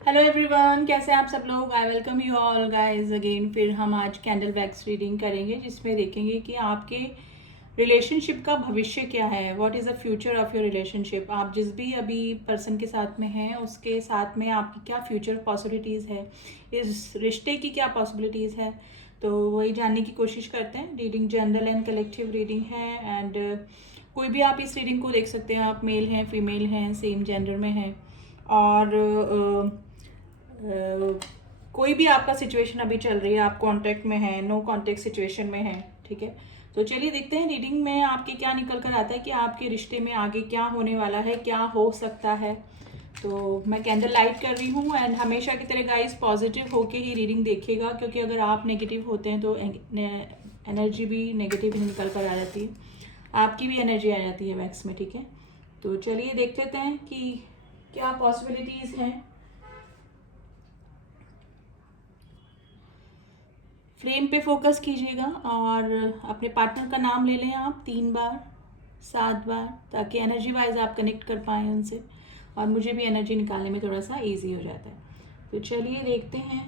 Hello everyone, कैसे हैं आप सब लोग। I welcome you all guys again. फिर हम आज कैंडल वैक्स रीडिंग करेंगे जिसमें देखेंगे कि आपके रिलेशनशिप का भविष्य क्या है। What is the future of your relationship. आप जिस भी अभी पर्सन के साथ में हैं उसके साथ में आपकी क्या फ्यूचर पॉसिबिलिटीज़ है, इस रिश्ते की क्या पॉसिबिलिटीज़ है, तो वही जानने की कोशिश करते हैं। Reading general and collective reading है एंड कोई भी आप इस रीडिंग को देख सकते हैं। आप मेल हैं, फीमेल हैं, सेम जेंडर में हैं और कोई भी आपका सिचुएशन अभी चल रही है, आप कांटेक्ट में हैं, नो कांटेक्ट सिचुएशन में हैं, ठीक है। तो चलिए देखते हैं रीडिंग में आपके क्या निकल कर आता है कि आपके रिश्ते में आगे क्या होने वाला है, क्या हो सकता है। तो मैं कैंडल लाइट कर रही हूँ एंड हमेशा की तरह गाइस पॉजिटिव होके ही रीडिंग देखिएगा, क्योंकि अगर आप नेगेटिव होते हैं तो एनर्जी भी नेगेटिव ही निकल कर आ जाती है, आपकी भी एनर्जी आ जाती है वैक्स में, ठीक है। तो चलिए देख लेते हैं कि क्या पॉसिबिलिटीज़ हैं। फ्लेम पे फोकस कीजिएगा और अपने पार्टनर का नाम ले लें आप 3 बार 7 बार, ताकि एनर्जी वाइज आप कनेक्ट कर पाएँ उनसे और मुझे भी एनर्जी निकालने में थोड़ा सा इजी हो जाता है। तो चलिए देखते हैं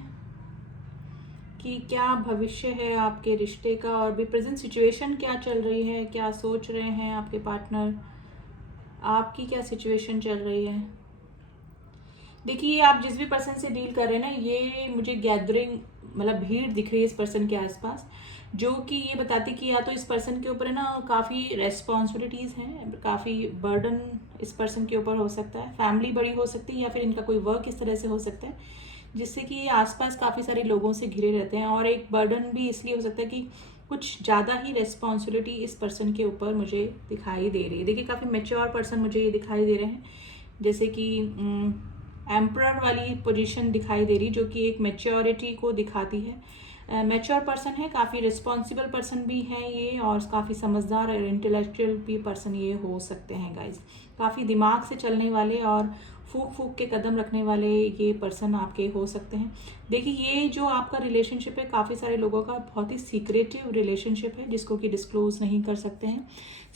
कि क्या भविष्य है आपके रिश्ते का और भी प्रेजेंट सिचुएशन क्या चल रही है, क्या सोच रहे हैं आपके पार्टनर, आपकी क्या सिचुएशन चल रही है। देखिए आप जिस भी पर्सन से डील कर रहे हैं ना, ये मुझे गैदरिंग मतलब भीड़ दिख रही है इस पर्सन के आसपास, जो कि ये बताती कि या तो इस पर्सन के ऊपर है ना काफ़ी रेस्पॉन्सिबिलिटीज़ हैं, काफ़ी बर्डन इस पर्सन के ऊपर हो सकता है, फैमिली बड़ी हो सकती है या फिर इनका कोई वर्क इस तरह से हो सकता है जिससे कि ये आसपास काफ़ी सारे लोगों से घिरे रहते हैं। और एक बर्डन भी इसलिए हो सकता है कि कुछ ज़्यादा ही रेस्पॉन्सिबिलिटी इस पर्सन के ऊपर मुझे दिखाई दे रही है। देखिए काफ़ी मेच्योर पर्सन मुझे ये दिखाई दे रहे हैं, जैसे कि एम्परर वाली पोजीशन दिखाई दे रही, जो कि एक मेच्योरिटी को दिखाती है। मेच्योर पर्सन है, काफ़ी रिस्पॉन्सिबल पर्सन भी है ये, और काफ़ी समझदार और इंटेलेक्चुअल भी पर्सन ये हो सकते हैं गाइज। काफ़ी दिमाग से चलने वाले और फूक फूक के कदम रखने वाले ये पर्सन आपके हो सकते हैं। देखिए ये जो आपका रिलेशनशिप है काफ़ी सारे लोगों का बहुत ही सीक्रेटिव रिलेशनशिप है जिसको कि डिस्क्लोज नहीं कर सकते हैं।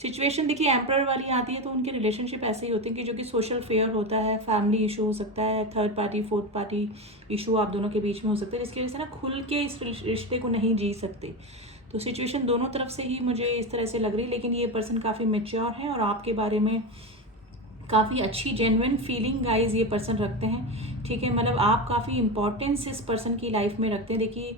सिचुएशन देखिए एम्प्रर वाली आती है तो उनके रिलेशनशिप ऐसे ही होते हैं कि जो कि सोशल फेयर होता है, फैमिली इशू हो सकता है, third party fourth party issue आप दोनों के बीच में हो सकता है, जिसकी वजह से ना खुल के इस रिश्ते को नहीं जी सकते। तो सिचुएशन दोनों तरफ से ही मुझे इस तरह से लग रही है, लेकिन ये पर्सन काफ़ी मेच्योर है और आपके बारे में काफ़ी अच्छी जेन्युइन फीलिंग गाइज ये पर्सन रखते हैं, ठीक है। मतलब आप काफ़ी इंपॉर्टेंस इस पर्सन की लाइफ में रखते हैं। देखिए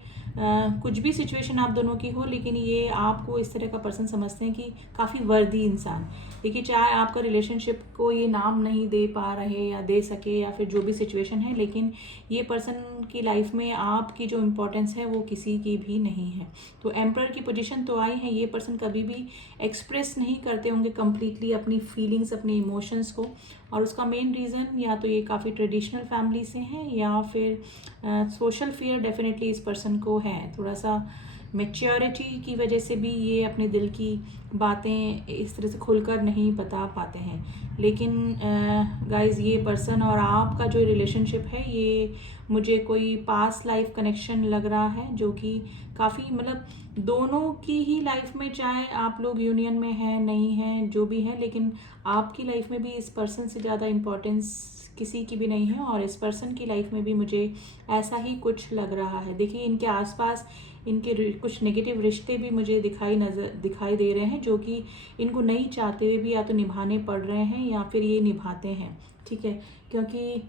कुछ भी सिचुएशन आप दोनों की हो, लेकिन ये आपको इस तरह का पर्सन समझते हैं कि काफ़ी वर्दी इंसान। देखिए चाहे आपका रिलेशनशिप को ये नाम नहीं दे पा रहे या दे सके या फिर जो भी सिचुएशन है, लेकिन ये पर्सन की लाइफ में आपकी जो इम्पोर्टेंस है वो किसी की भी नहीं है। तो एम्प्रर की पोजीशन तो आई है, ये पर्सन कभी भी एक्सप्रेस नहीं करते होंगे कंप्लीटली अपनी फीलिंग्स, अपने इमोशंस को, और उसका मेन रीज़न या तो ये काफ़ी ट्रेडिशनल फैमिली से हैं या फिर सोशल फियर डेफिनेटली इस पर्सन को है। थोड़ा सा मेच्योरिटी की वजह से भी ये अपने दिल की बातें इस तरह से खुलकर नहीं बता पाते हैं। लेकिन गाइस ये पर्सन और आपका जो रिलेशनशिप है ये मुझे कोई पास्ट लाइफ कनेक्शन लग रहा है, जो कि काफ़ी मतलब दोनों की ही लाइफ में, चाहे आप लोग यूनियन में हैं नहीं हैं जो भी हैं, लेकिन आपकी लाइफ में भी इस पर्सन से ज़्यादा इम्पोर्टेंस किसी की भी नहीं है और इस पर्सन की लाइफ में भी मुझे ऐसा ही कुछ लग रहा है। देखिए इनके आसपास इनके कुछ नेगेटिव रिश्ते भी मुझे दिखाई दे रहे हैं, जो कि इनको नहीं चाहते हुए भी या तो निभाने पड़ रहे हैं या फिर ये निभाते हैं, ठीक है। क्योंकि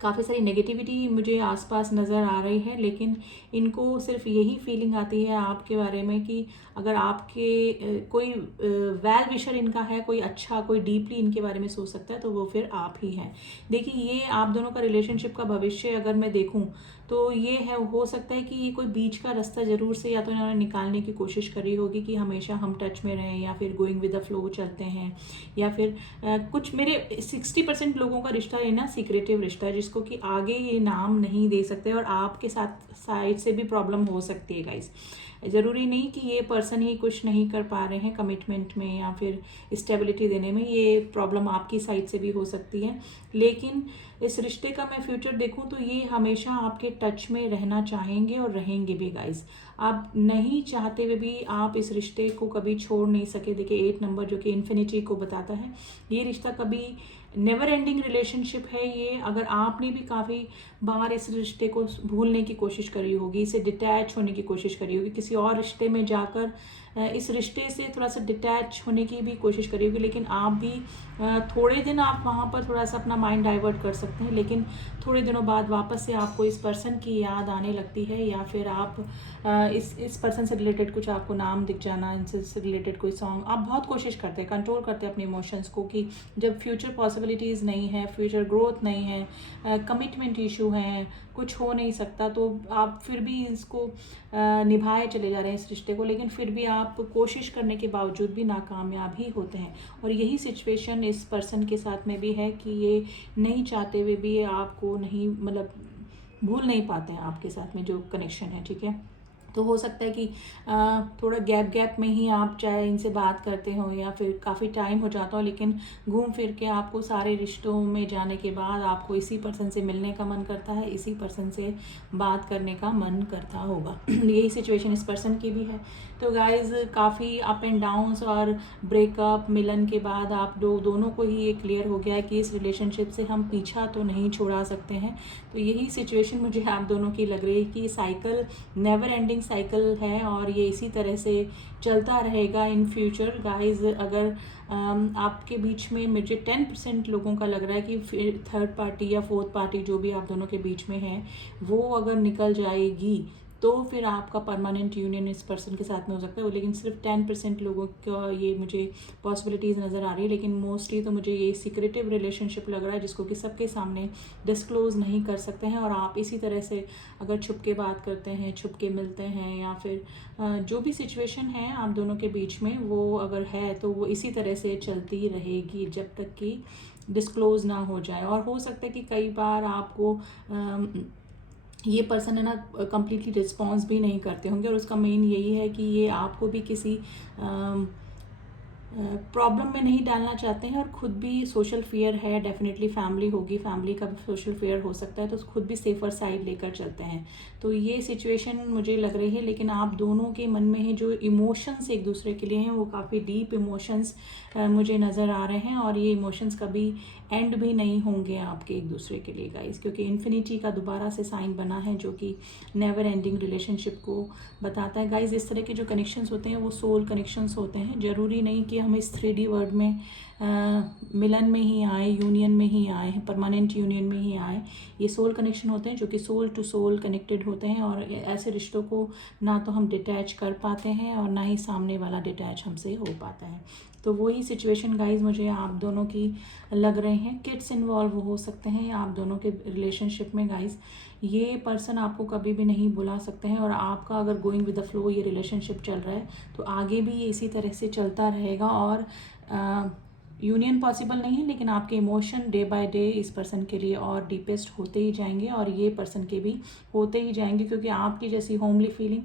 काफ़ी सारी नेगेटिविटी मुझे आसपास नज़र आ रही है, लेकिन इनको सिर्फ यही फीलिंग आती है आपके बारे में कि अगर आपके कोई वेल विशर इनका है, कोई अच्छा, कोई डीपली इनके बारे में सोच सकता है तो वो फिर आप ही हैं। देखिए ये आप दोनों का रिलेशनशिप का भविष्य अगर मैं देखूं तो ये है, हो सकता है कि ये कोई बीच का रास्ता ज़रूर से या तो इन्होंने निकालने की कोशिश करी होगी कि हमेशा हम टच में रहें या फिर गोइंग विद द फ्लो चलते हैं, या फिर कुछ मेरे 60% लोगों का रिश्ता है ना सीक्रेटिव रिश्ता है, जिसको कि आगे ये नाम नहीं दे सकते और आपके साथ साइड से भी प्रॉब्लम हो सकती है गाइस। ज़रूरी नहीं कि ये पर्सन ही कुछ नहीं कर पा रहे हैं कमिटमेंट में या फिर स्टेबिलिटी देने में, ये प्रॉब्लम आपकी साइड से भी हो सकती है। लेकिन इस रिश्ते का मैं फ्यूचर देखूं तो ये हमेशा आपके टच में रहना चाहेंगे और रहेंगे भी गाइस। आप नहीं चाहते हुए भी आप इस रिश्ते को कभी छोड़ नहीं सके। देखिए 8 नंबर जो कि इन्फिनिटी को बताता है, ये रिश्ता कभी नेवर एंडिंग रिलेशनशिप है ये। अगर आपने भी काफ़ी बार इस रिश्ते को भूलने की कोशिश करी होगी, इसे डिटैच होने की कोशिश करी होगी, किसी और रिश्ते में जाकर इस रिश्ते से थोड़ा सा डिटैच होने की भी कोशिश करी होगी, लेकिन आप भी थोड़े दिन आप वहाँ पर थोड़ा सा अपना माइंड डाइवर्ट कर सकते हैं, लेकिन थोड़े दिनों बाद वापस से आपको इस पर्सन की याद आने लगती है, या फिर आप इस पर्सन से रिलेटेड कुछ आपको नाम दिख जाना, इनसे रिलेटेड कोई सॉन्ग, आप बहुत कोशिश करते हैं, कंट्रोल करते हैं अपने इमोशंस को कि जब फ्यूचर पॉसिबिलिटीज़ नहीं है, फ्यूचर ग्रोथ नहीं है, कमिटमेंट इशू हैं, कुछ हो नहीं सकता, तो आप फिर भी इसको निभाए चले जा रहे हैं इस रिश्ते को, लेकिन फिर भी आप कोशिश करने के बावजूद भी नाकामयाब ही होते हैं। और यही सिचुएशन इस पर्सन के साथ में भी है कि ये नहीं चाहते हुए भी ये आपको नहीं, मतलब भूल नहीं पाते हैं आपके साथ में जो कनेक्शन है, ठीक है। तो हो सकता है कि थोड़ा गैप में ही आप चाहे इनसे बात करते हो या फिर काफ़ी टाइम हो जाता हो, लेकिन घूम फिर के आपको सारे रिश्तों में जाने के बाद आपको इसी पर्सन से मिलने का मन करता है, इसी पर्सन से बात करने का मन करता होगा। यही सिचुएशन इस पर्सन की भी है। तो गाइज़ काफ़ी अप एंड डाउन्स और ब्रेकअप मिलन के बाद आप दोनों को ही ये क्लियर हो गया है कि इस रिलेशनशिप से हम पीछा तो नहीं छुड़ा सकते हैं। तो यही सिचुएशन मुझे आप दोनों की लग रही है कि साइकिल नेवर एंडिंग साइकिल है और ये इसी तरह से चलता रहेगा इन फ्यूचर। गाइज अगर आपके बीच में मुझे 10% लोगों का लग रहा है कि थर्ड पार्टी या फोर्थ पार्टी जो भी आप दोनों के बीच में है वो अगर निकल जाएगी तो फिर आपका परमानेंट यूनियन इस पर्सन के साथ में हो सकता है, लेकिन सिर्फ 10% लोगों का ये मुझे पॉसिबिलिटीज़ नज़र आ रही है। लेकिन मोस्टली तो मुझे ये सीक्रेटिव रिलेशनशिप लग रहा है जिसको कि सबके सामने डिस्क्लोज़ नहीं कर सकते हैं, और आप इसी तरह से अगर छुप के बात करते हैं, छुप के मिलते हैं, या फिर जो भी सिचुएशन है आप दोनों के बीच में वो अगर है तो वो इसी तरह से चलती रहेगी जब तक कि डिस्क्लोज़ ना हो जाए। और हो सकता है कि कई बार आपको ये पर्सन है ना कम्प्लीटली रिस्पॉन्स भी नहीं करते होंगे, और उसका मेन यही है कि ये आपको भी किसी प्रॉब्लम में नहीं डालना चाहते हैं, और ख़ुद भी सोशल फियर है, डेफिनेटली फैमिली होगी, फैमिली का भी सोशल फियर हो सकता है, तो खुद भी सेफर साइड लेकर चलते हैं। तो ये सिचुएशन मुझे लग रही है, लेकिन आप दोनों के मन में है जो इमोशंस एक दूसरे के लिए हैं वो काफ़ी डीप इमोशंस मुझे नज़र आ रहे हैं, और ये इमोशंस कभी एंड भी नहीं होंगे आपके एक दूसरे के लिए गाइस, क्योंकि इन्फिनिटी का दोबारा से साइन बना है जो कि नेवर एंडिंग रिलेशनशिप को बताता है। गाइस इस तरह के जो कनेक्शंस होते हैं वो सोल कनेक्शंस होते हैं, ज़रूरी नहीं कि हम इस 3D वर्ल्ड में मिलन में ही आए, यूनियन में ही आए हैं, परमानेंट यूनियन में ही आए। ये सोल कनेक्शन होते हैं जो कि सोल टू सोल कनेक्टेड होते हैं, और ऐसे रिश्तों को ना तो हम डिटैच कर पाते हैं और ना ही सामने वाला डिटैच हमसे हो पाता है। तो वही सिचुएशन गाइज मुझे आप दोनों की लग रहे हैं। किड्स इन्वॉल्व हो सकते हैं आप दोनों के रिलेशनशिप में गाइज। ये पर्सन आपको कभी भी नहीं बुला सकते हैं, और आपका अगर गोइंग विद द फ्लो ये रिलेशनशिप चल रहा है तो आगे भी ये इसी तरह से चलता रहेगा, और यूनियन पॉसिबल नहीं है, लेकिन आपके इमोशन डे बाय डे इस पर्सन के लिए और डीपेस्ट होते ही जाएंगे, और ये पर्सन के भी होते ही जाएंगे, क्योंकि आपकी जैसी होमली फीलिंग,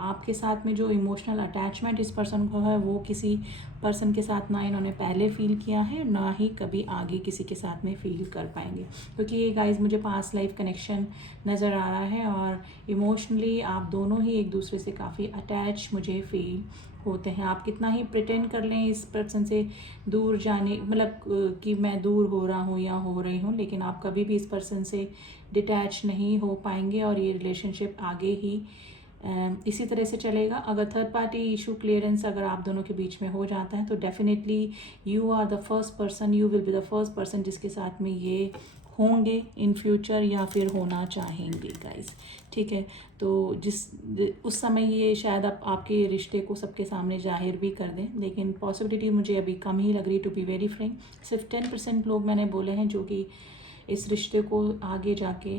आपके साथ में जो इमोशनल अटैचमेंट इस पर्सन को है वो किसी पर्सन के साथ ना इन्होंने पहले फील किया है, ना ही कभी आगे किसी के साथ में फील कर पाएंगे, क्योंकि ये गाइज मुझे पास्ट लाइफ कनेक्शन नज़र आ रहा है, और इमोशनली आप दोनों ही एक दूसरे से काफ़ी अटैच मुझे फील होते हैं। आप कितना ही प्रिटेंड कर लें इस पर्सन से दूर जाने, मतलब कि मैं दूर हो रहा हूँ या हो रही हूँ, लेकिन आप कभी भी इस पर्सन से डिटैच नहीं हो पाएंगे, और ये रिलेशनशिप आगे ही इसी तरह से चलेगा। अगर थर्ड पार्टी इशू क्लियरेंस अगर आप दोनों के बीच में हो जाता है तो definitely you are the first person, you will be the first person जिसके साथ में ये होंगे इन फ्यूचर या फिर होना चाहेंगे गाइस, ठीक है। तो उस समय ये शायद आपके रिश्ते को सबके सामने जाहिर भी कर दें, लेकिन पॉसिबिलिटी मुझे अभी कम ही लग रही, टू बी वेरी फ्रैंक। सिर्फ 10% लोग मैंने बोले हैं जो कि इस रिश्ते को आगे जाके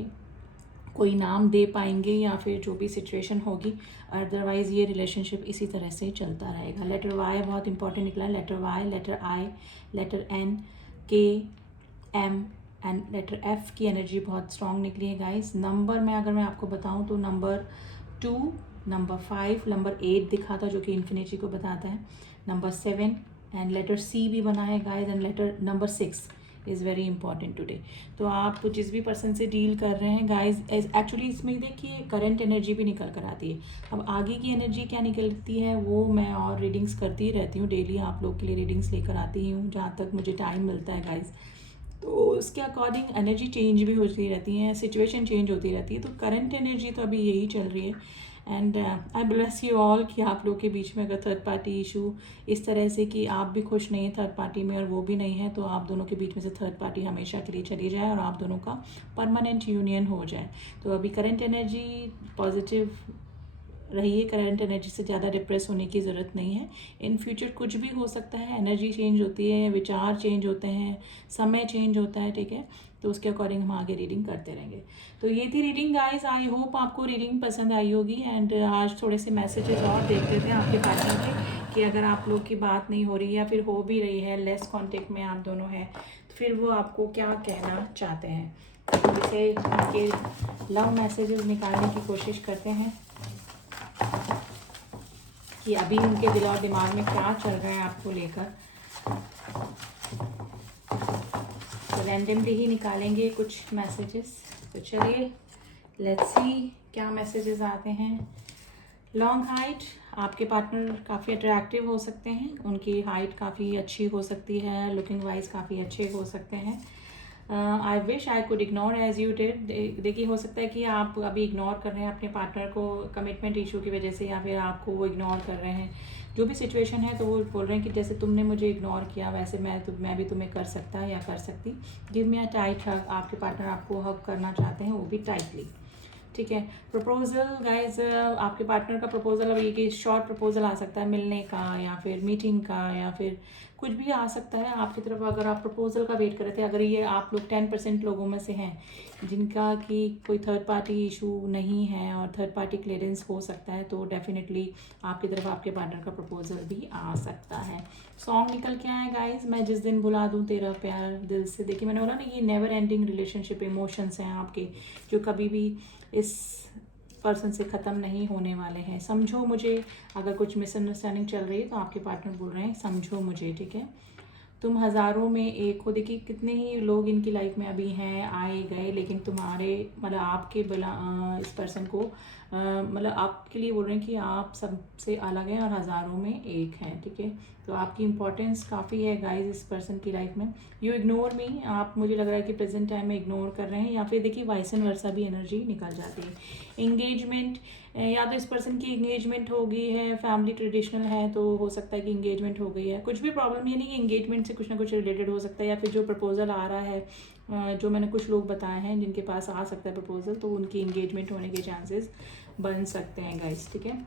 कोई नाम दे पाएंगे या फिर जो भी सिचुएशन होगी, अदरवाइज़ ये रिलेशनशिप इसी तरह से चलता रहेगा। लेटर वाई बहुत इंपॉर्टेंट निकला है, लेटर वाई, लेटर आई, लेटर एन, के, एम एंड लेटर एफ की एनर्जी बहुत स्ट्रॉन्ग निकली है गाइस। नंबर में अगर मैं आपको बताऊं तो नंबर 2, नंबर 5, नंबर 8 दिखा था जो कि इन्फिनिटी को बताता है, नंबर 7 एंड लेटर सी भी बना है guys, and later number 6 is very important today. तो आप जिस भी पर्सन से डील कर रहे हैं गाइज, एक्चुअली इसमें देखिए करंट एनर्जी भी निकल कर आती है। अब आगे की एनर्जी क्या निकलती है वो मैं और रीडिंग्स करती रहती हूँ, डेली आप लोग के लिए रीडिंग्स लेकर आती हूँ जहाँ तक मुझे टाइम मिलता है गाइज। तो उसके अकॉर्डिंग एनर्जी चेंज भी होती रहती है, सिचुएशन चेंज होती रहती है। तो करंट एनर्जी तो अभी यही चल रही है। And I bless you all कि आप लोग के बीच में अगर थर्ड पार्टी इशू इस तरह से कि आप भी खुश नहीं हैं थर्ड पार्टी में और वो भी नहीं है, तो आप दोनों के बीच में से थर्ड पार्टी हमेशा के लिए चली जाए और आप दोनों का परमानेंट यूनियन हो जाए। तो अभी करंट एनर्जी पॉजिटिव रहिए, करंट एनर्जी से ज़्यादा डिप्रेस होने की ज़रूरत नहीं है। इन फ्यूचर कुछ भी हो सकता है, एनर्जी चेंज होती है, विचार चेंज होते हैं, समय चेंज होता है, ठीक है। तो उसके अकॉर्डिंग हम आगे रीडिंग करते रहेंगे। तो ये थी रीडिंग गाइस, आई होप आपको रीडिंग पसंद आई होगी। एंड आज थोड़े से मैसेजेस और देख लेते हैं आपके पार्टनर के कि अगर आप लोग की बात नहीं हो रही या फिर हो भी रही है, लेस कॉन्टेक्ट में आप दोनों हैं, तो फिर वो आपको क्या कहना चाहते हैं। जैसे उनके लव मैसेजेस निकालने की कोशिश करते हैं कि अभी उनके दिल और दिमाग में क्या चल रहा है आपको लेकर। तो रैंडमली ही निकालेंगे कुछ मैसेजेस। तो चलिए लेट्स सी क्या मैसेजेस आते हैं। लॉन्ग हाइट, आपके पार्टनर काफ़ी अट्रैक्टिव हो सकते हैं, उनकी हाइट काफ़ी अच्छी हो सकती है, लुकिंग वाइज काफ़ी अच्छे हो सकते हैं। I wish I could ignore as you did. देखिए हो सकता है कि आप अभी इग्नोर कर रहे हैं अपने पार्टनर को कमिटमेंट इशू की वजह से, या फिर आपको वो इग्नोर कर रहे हैं, जो भी सिचुएशन है। तो वो बोल रहे हैं कि जैसे तुमने मुझे इग्नोर किया वैसे मैं भी तुम्हें कर सकता या कर सकती। गिव मी अ टाइट हग, आपके पार्टनर आपको हग करना चाहते हैं, वो भी टाइटली, ठीक है। प्रपोजल गाइज, आपके पार्टनर का प्रपोजल अब ये शॉर्ट प्रपोजल आ सकता है, मिलने का या फिर मीटिंग का या फिर कुछ भी आ सकता है आपकी तरफ। अगर आप प्रपोजल का वेट कर रहे थे, अगर ये आप लोग 10% लोगों में से हैं जिनका कि कोई थर्ड पार्टी इशू नहीं है और थर्ड पार्टी क्लियरेंस हो सकता है, तो डेफिनेटली आपकी तरफ आपके पार्टनर का प्रपोजल भी आ सकता है। सॉन्ग निकल के आए गाइज, मैं जिस दिन भुला दूँ तेरा प्यार दिल से। देखिए मैंने बोला ना, ये नेवर एंडिंग रिलेशनशिप इमोशंस हैं आपके, जो कभी भी इस पर्सन से ख़त्म नहीं होने वाले हैं। समझो मुझे, अगर कुछ मिसअंडरस्टैंडिंग चल रही है तो आपके पार्टनर बोल रहे हैं समझो मुझे, ठीक है। तुम हज़ारों में एक हो। देखिए कितने ही लोग इनकी लाइफ में अभी हैं, आए गए, लेकिन तुम्हारे मतलब आपके इस पर्सन को मतलब आपके लिए बोल रहे हैं कि आप सबसे अलग हैं और हज़ारों में एक हैं, ठीक है। तो आपकी इंपॉर्टेंस काफ़ी है गाइस इस पर्सन की लाइफ में। यू इग्नोर मी, आप मुझे लग रहा है कि प्रेजेंट टाइम में इग्नोर कर रहे हैं, या फिर देखिए वाइस एंड वर्सा भी एनर्जी निकल जाती है। इंगेजमेंट, या तो इस पर्सन की इंगेजमेंट हो गई है, फैमिली ट्रेडिशनल है तो हो सकता है कि इंगेजमेंट हो गई है। कुछ भी प्रॉब्लम ये नहीं कि इंगेजमेंट से कुछ ना कुछ रिलेटेड हो सकता है, या फिर जो प्रपोजल आ रहा है जो मैंने कुछ लोग बताए हैं जिनके पास आ सकता है प्रपोजल, तो उनकी इंगेजमेंट होने के चांसेस बन सकते हैं गाइस, ठीक है।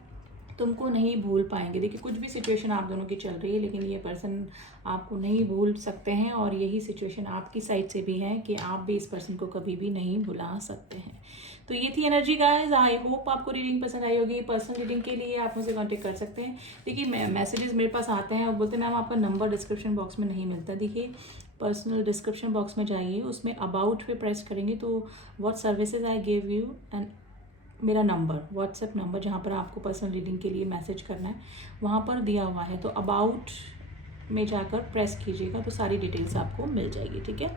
तुमको नहीं भूल पाएंगे। देखिए कुछ भी सिचुएशन आप दोनों की चल रही है, लेकिन ये पर्सन आपको नहीं भूल सकते हैं, और यही सिचुएशन आपकी साइड से भी है कि आप भी इस पर्सन को कभी भी नहीं भुला सकते हैं। तो ये थी एनर्जी गाइस, आई होप आपको रीडिंग पसंद आई होगी। पर्सनल रीडिंग के लिए आप मुझसे कांटेक्ट कर सकते हैं। देखिए मैसेजेस मेरे पास आते हैं और बोलते हैं मैम आपका नंबर डिस्क्रिप्शन बॉक्स में नहीं मिलता। देखिए पर्सनल डिस्क्रिप्शन बॉक्स में जाइए, उसमें अबाउट पे प्रेस करेंगे तो what services I give you, and मेरा नंबर, व्हाट्सएप नंबर जहाँ पर आपको पर्सनल रीडिंग के लिए मैसेज करना है वहाँ पर दिया हुआ है। तो अबाउट में जाकर प्रेस कीजिएगा तो सारी डिटेल्स आपको मिल जाएगी, ठीक है।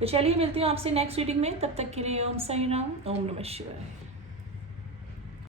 तो चलिए मिलती हूँ आपसे नेक्स्ट रीडिंग में, तब तक के लिए ओम साई राम, ओम नमः शिवाय।